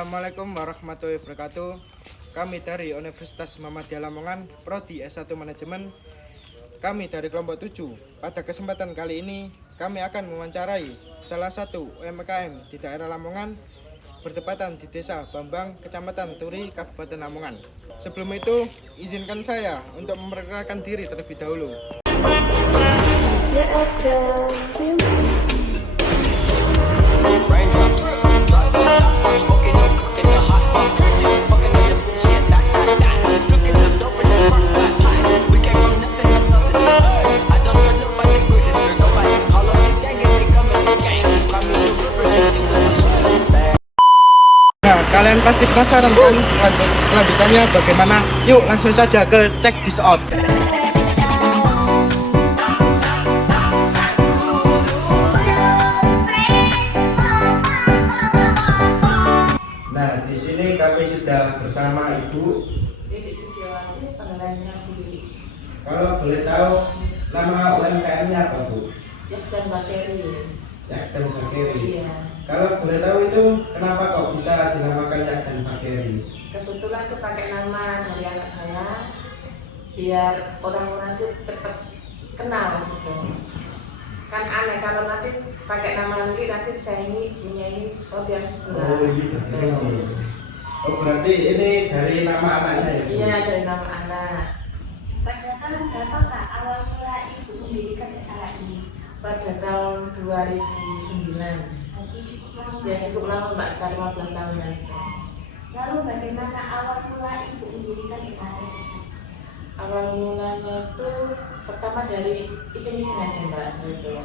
Assalamualaikum warahmatullahi wabarakatuh. Kami dari Universitas Muhammadiyah Lamongan, Prodi S1 Manajemen. Kami dari kelompok 7. Pada kesempatan kali ini, kami akan mewawancarai salah satu UMKM di daerah Lamongan, bertepatan di Desa Bambang, Kecamatan Turi, Kabupaten Lamongan. Sebelum itu, izinkan saya untuk memperkenalkan diri terlebih dahulu. Kalian pasti penasaran kan kelanjutannya bagaimana? Yuk langsung saja ke check this out. Nah, di sini kami sudah bersama Ibu. Kalau boleh tahu nama UMKM-nya apa, Bu? Yakdan Bakeri. Yakdan Bakeri. Iya. Kalau boleh tahu itu kenapa kok bisa dinamakan Yakdan Bakeri? Kebetulan itu pakai nama dari anak saya, biar orang-orang itu cepat kenal gitu. Kan aneh kalau nanti pakai nama lagi nanti saya ini punya ini yang sebelah. Oh gitu. Oh berarti ini dari nama anaknya ya? Iya, dari nama anak. Pada tahun berapa Kak awal mula Ibu mendirikan usaha ini? Pada tahun 2009. Berarti cukup lama. Ya cukup lama Mbak, sekitar 15 tahunan. Lalu bagaimana awal mula Ibu mendirikan usaha tersebut? Awal mulanya itu pertama dari iseng-iseng aja Mbak gitu.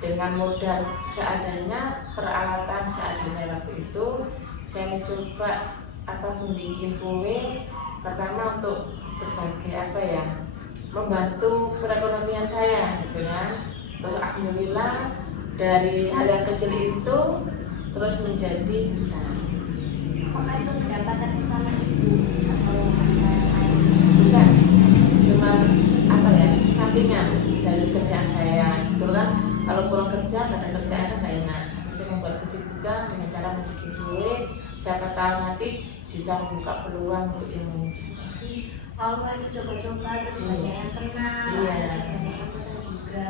Dengan modal seadanya, peralatan seadanya waktu itu, saya mencoba membuat kue. Pertama untuk sebagai membantu perekonomian saya gitu ya. Terus alhamdulillah dari hal yang kecil itu terus menjadi besar. Apakah itu pendapatan utama Ibu atau Bukan, cuma sampingan dari kerjaan saya. Itu kan kalau pulang kerja karena kerjaan kan gak enak. Terus saya membuat kesibukan dengan cara membuat kue. Siapa tahu nanti bisa membuka peluang untuk yang menuju. awal itu coba-coba terus banyak yang kenal, Iya. banyak yang pesan juga.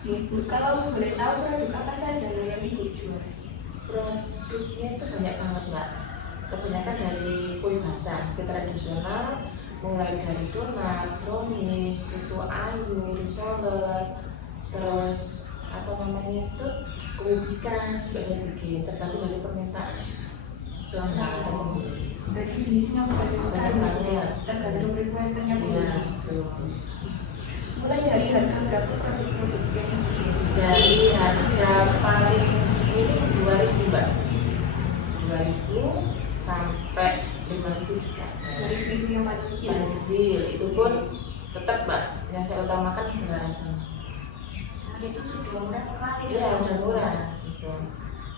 Ibu, kalau boleh tahu produk apa saja yang Ibu jual? Produknya itu banyak banget Mbak. Kebanyakan dari kue basah, kue tradisional, mulai dari donat, brownies, putu ayu, risoles, terus kue bika juga saya bikin, tergantung dari permintaan. Contoh kita membeli. Berarti jenisnya banyak sekali, Banyak. tergantung requesternya Bu. Iya, betul. Mulai dari harga berapa produk-produk yang Ibu jual? Dari harga paling ini 2.000 Mbak, 2.000 sampai 5.000 juga. Dari itu yang paling kecil. Paling kecil itu pun tetap Mbak, yang saya utamakan adalah rasa. Itu sudah murah sekali. Iya, sudah murah gitu.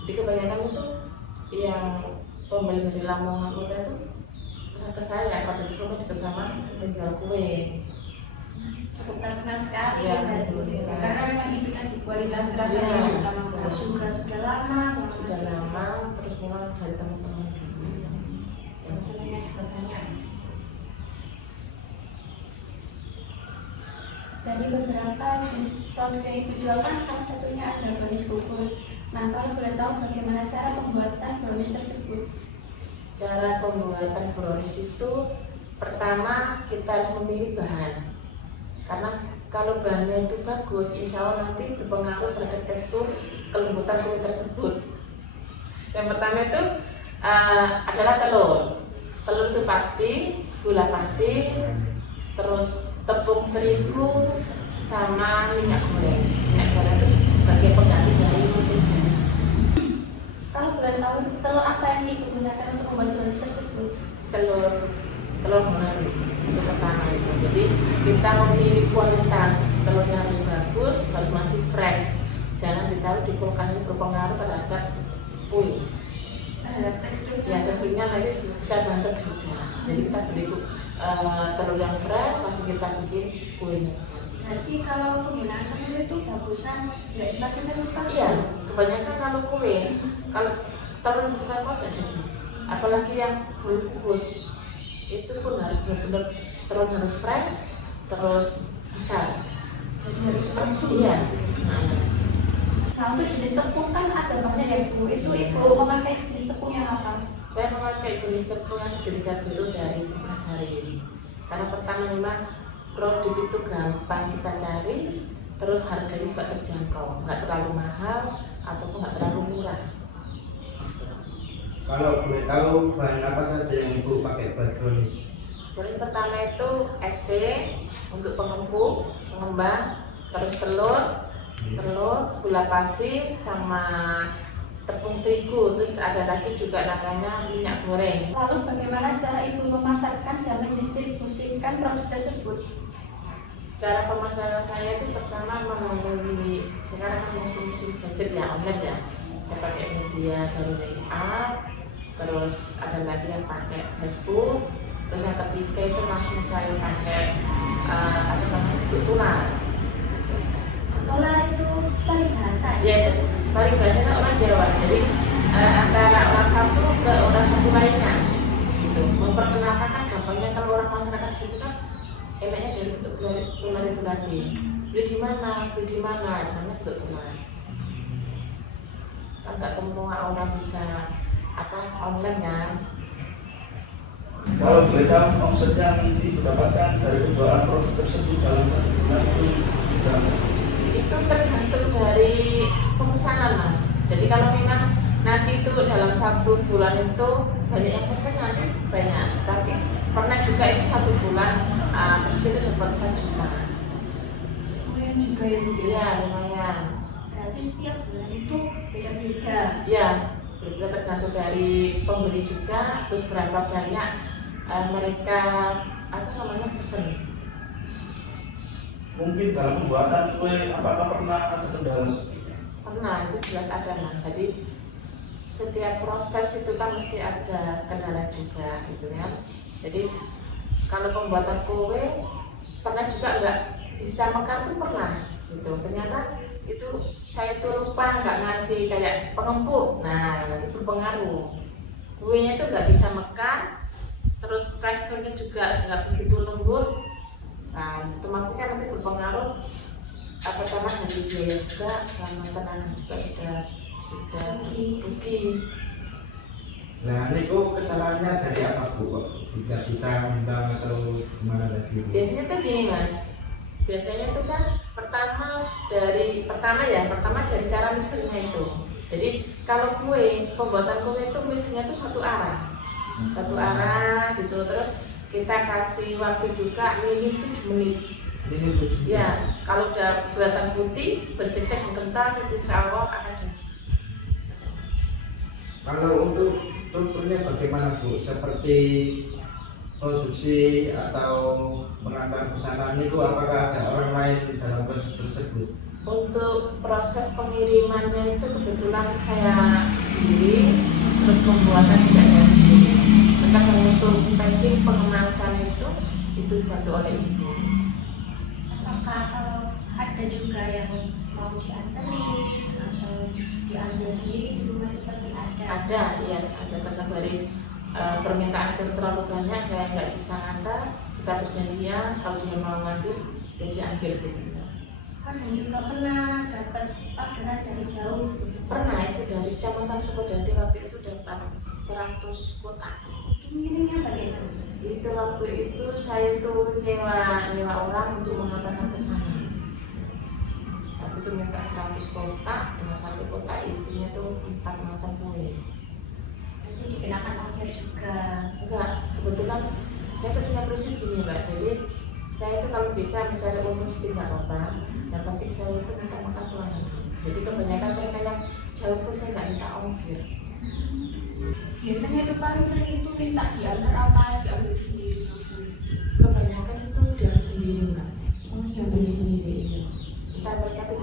Jadi kebanyakan itu yang pembeli dari Lamongan Kota itu pesan ke saya, pada di rumah dekat sama penjual kue. Cukup terkenal sekali. Iya, berarti. betul. Karena memang itu tadi kualitas rasanya Iya, yang utama. betul. Sudah lama. Sudah lama, terus memang dari teman-teman dulu. Ya. Temennya juga banyak. Dari beberapa jenis produk yang Ibu jual kan salah satunya ada brownies kukus. Nah, kalau boleh tahu bagaimana cara pembuatan brownies tersebut? Cara pembuatan brownies itu pertama kita harus memilih bahan, karena kalau bahannya itu bagus, insya Allah nanti berpengaruh terhadap tekstur kelembutan kue tersebut. Yang pertama itu adalah telur. Telur itu pasti, gula pasir, terus tepung terigu, sama minyak goreng. Minyak goreng itu sebagai pengganti dari roti. Kalau boleh tahu telur apa yang Ibu gunakan untuk membuat brownies tersebut? telur menari itu pertama itu. Jadi kita memilih kualitas telurnya harus bagus, harus masih fresh. Jangan ditaruh di kulkas, ini berpengaruh terhadap kue. Terhadap teksturnya. Ya teksturnya nanti bisa bantet juga. Jadi kita beli telur yang fresh, masih kita bikin kuenya. Berarti kalau penggunaan telur itu bagusan nggak fasilitas Iya, kebanyakan kalau kue, kalau telur bukan kos nggak jadi. Apalagi yang bungkus itu pun harus benar-benar telur harus fresh, terus besar. jadi harus langsung. Iya. Nah, Nah untuk jenis tepung kan ada banyak ya Bu. Itu Ibu memakai jenis tepung yang apa? saya memakai jenis tepung yang segitiga biru dari Bukasari. Karena pertama memang produk itu gampang kita cari, terus harganya juga terjangkau, nggak terlalu mahal ataupun nggak terlalu murah. Kalau boleh tahu bahan apa saja yang Ibu pakai buat brownies? Yang pertama itu SP untuk pengembang, terus telur, gula pasir, sama tepung terigu, terus ada lagi juga namanya minyak goreng. Lalu bagaimana cara Ibu memasarkan dan mendistribusikan produk tersebut? Cara pemasaran saya itu pertama melalui, sekarang kan musim-musim budget ya, online ya. Saya pakai media dari WhatsApp, terus ada lagi yang pakai Facebook, terus yang ketiga itu langsung saya pakai apa namanya tular. Dolar itu peribahasa Ya itu paling biasanya orang Jawa, jadi antara orang satu ke orang satu lainnya gitu. Memperkenalkan kan gampangnya kalau orang masyarakat di situ kan enaknya dari bentuk tular itu tadi, beli di mana, namanya bentuk tular. Kan nggak semua orang bisa apa online kan. Kalau boleh tahu omset yang didapatkan dari penjualan produk tersebut dalam satu bulan itu berapa? Itu tergantung dari pemesanan mas. Jadi kalau memang nanti itu dalam 1 bulan itu banyak yang pesan nanti banyak. Tapi pernah juga itu 1 bulan bersih itu dapat 1 juta. lumayan juga ya Bu. Iya lumayan. Berarti setiap bulan itu beda-beda. Iya itu tergantung dari pembeli juga. Terus berapa banyak mereka apa namanya pesen. Mungkin dalam pembuatan kue apakah pernah ada kendala? Pernah itu jelas ada mas. Jadi setiap proses itu kan mesti ada kendala juga gitu ya. Jadi kalau pembuatan kue pernah juga nggak bisa mekar tuh pernah gitu. Ternyata itu saya tuh lupa nggak ngasih kayak pengempuk. Nah itu berpengaruh. Kuenya tuh nggak bisa mekar, terus teksturnya juga nggak begitu lembut. Nah itu maksudnya nanti berpengaruh apa namanya dari biaya juga sama tenaga juga sudah rugi. Nah, ini kok kesalahannya dari apa Bu? Kok tidak bisa undang atau gimana lagi? Biasanya tuh gini mas, biasanya tuh kan pertama dari cara mixernya itu. Jadi kalau kue, pembuatan kue itu mixernya tuh satu arah gitu. Terus kita kasih waktu juga minim 7 menit. Ya, kalau udah kelihatan putih, bercecek, kental, itu insya Allah akan jadi. Kalau untuk strukturnya bagaimana Bu? Seperti produksi atau mengantar pesanan itu apakah ada orang lain dalam proses tersebut? Untuk proses pengirimannya itu kebetulan saya sendiri, terus pembuatan juga saya sendiri. Tetapi untuk packing pengemasan itu dibantu oleh ibu. Apakah kalau ada juga yang mau dianteri atau diambil sendiri di rumah seperti aja? Ada, ya ada kategori permintaan itu terlalu banyak, saya nggak bisa ngantar. Kita perjanjian kalau dia mau ngambil, dia diambil gitu. Kan saya juga pernah dapat orderan dari jauh gitu. Pernah itu dari Kecamatan Sukodadi waktu itu dapat 100 kotak. Ngirimnya bagaimana? Itu waktu itu saya tuh nyewa orang untuk mengantarkan ke sana. Waktu itu minta 100 kotak, dengan 1 kotak isinya tuh 4 macam kue. Jadi dikenakan ongkir juga. Enggak, kebetulan saya tuh punya prinsip gini mbak. Jadi saya itu kalau bisa mencari untung sedikit nggak apa-apa. Yang penting saya itu minta makan pelanggan. Jadi kebanyakan mereka yang jauh pun saya nggak minta ongkir. Biasanya itu paling sering itu minta diantar apa diambil sendiri langsung. Kebanyakan itu diambil sendiri mbak. Oh iya. Diambil sendiri. Iya. Kita mereka tuh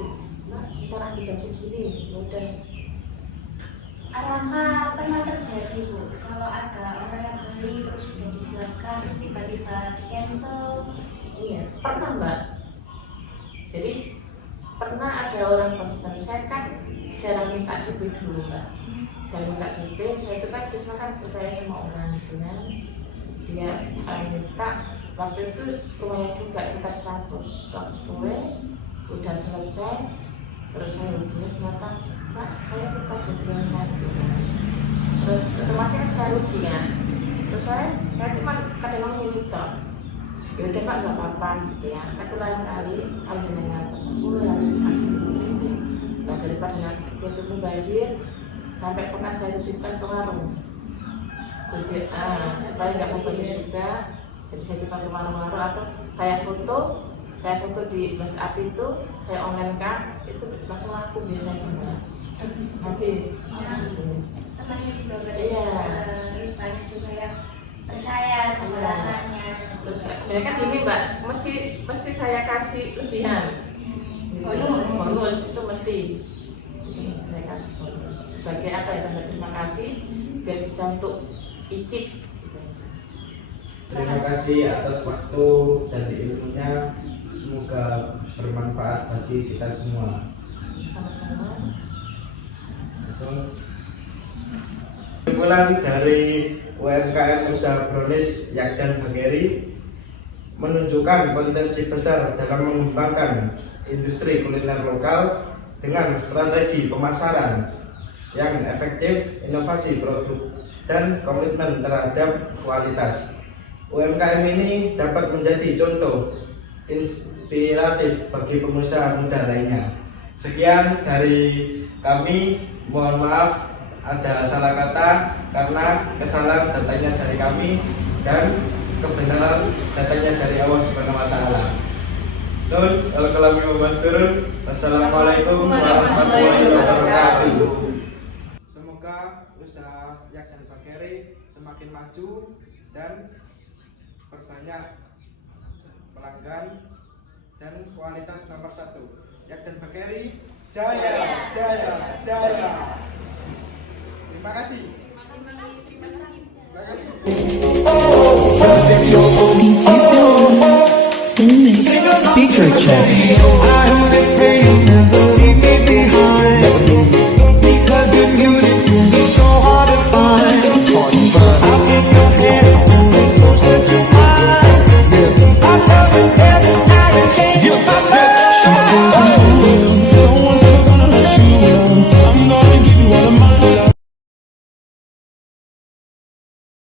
mbak, ntar ambil jam sini. Udah. Apakah pernah terjadi Bu, kalau ada orang yang beli terus sudah dibuatkan terus tiba-tiba cancel? Iya, pernah mbak. Jadi pernah ada orang pesan, saya kan jarang minta DP dulu Mbak, jarang minta DP. Saya itu kan siswa kan percaya sama orang gitu kan, dia minta. Waktu itu rumahnya juga sekitar 100 kue, udah selesai. Terus saya hubungi, ternyata Pak, saya minta jadian lagi. Terus otomatis kan saya rugi kan. Terus saya cuma kadang minta, ya udah Pak nggak apa-apa gitu ya. Tapi lain kali kalau dengan tersebut harus dikasih dulu. Nah daripada nanti itu mubazir, sampai pernah saya titipkan pengaruh. Jadi supaya nggak mubazir juga, jadi saya titipkan pengaruh atau saya foto di WhatsApp itu, saya online kan, itu langsung laku biasanya habis. Temannya juga Iya. banyak juga yang percaya sama rasanya. Terus sebenarnya kan ini Mbak, mesti saya kasih lebihan. Bonus itu mesti saya kasih bonus. Sebagai apa ya, tanda terima kasih biar bisa untuk icip. Terima kasih atas waktu dan ilmunya. Semoga bermanfaat bagi kita semua. Sama-sama. Kesimpulan dari UMKM Usaha Brownies Yakdan Bakery menunjukkan potensi besar dalam mengembangkan industri kuliner lokal dengan strategi pemasaran yang efektif, inovasi produk, dan komitmen terhadap kualitas. UMKM ini dapat menjadi contoh inspiratif bagi pengusaha muda lainnya. Sekian dari kami, mohon maaf ada salah kata karena kesalahan datanya dari kami dan kebenaran datanya dari Allah Subhanahu wa taala. Nun, al-kalami wa masturun. Wassalamualaikum warahmatullahi wabarakatuh. Semoga usaha Yakdan Bakery semakin maju dan perbanyak pelanggan dan kualitas nomor 1. Yakdan Bakery jaya, jaya, jaya. Terima kasih. Terima kasih. Speaker check.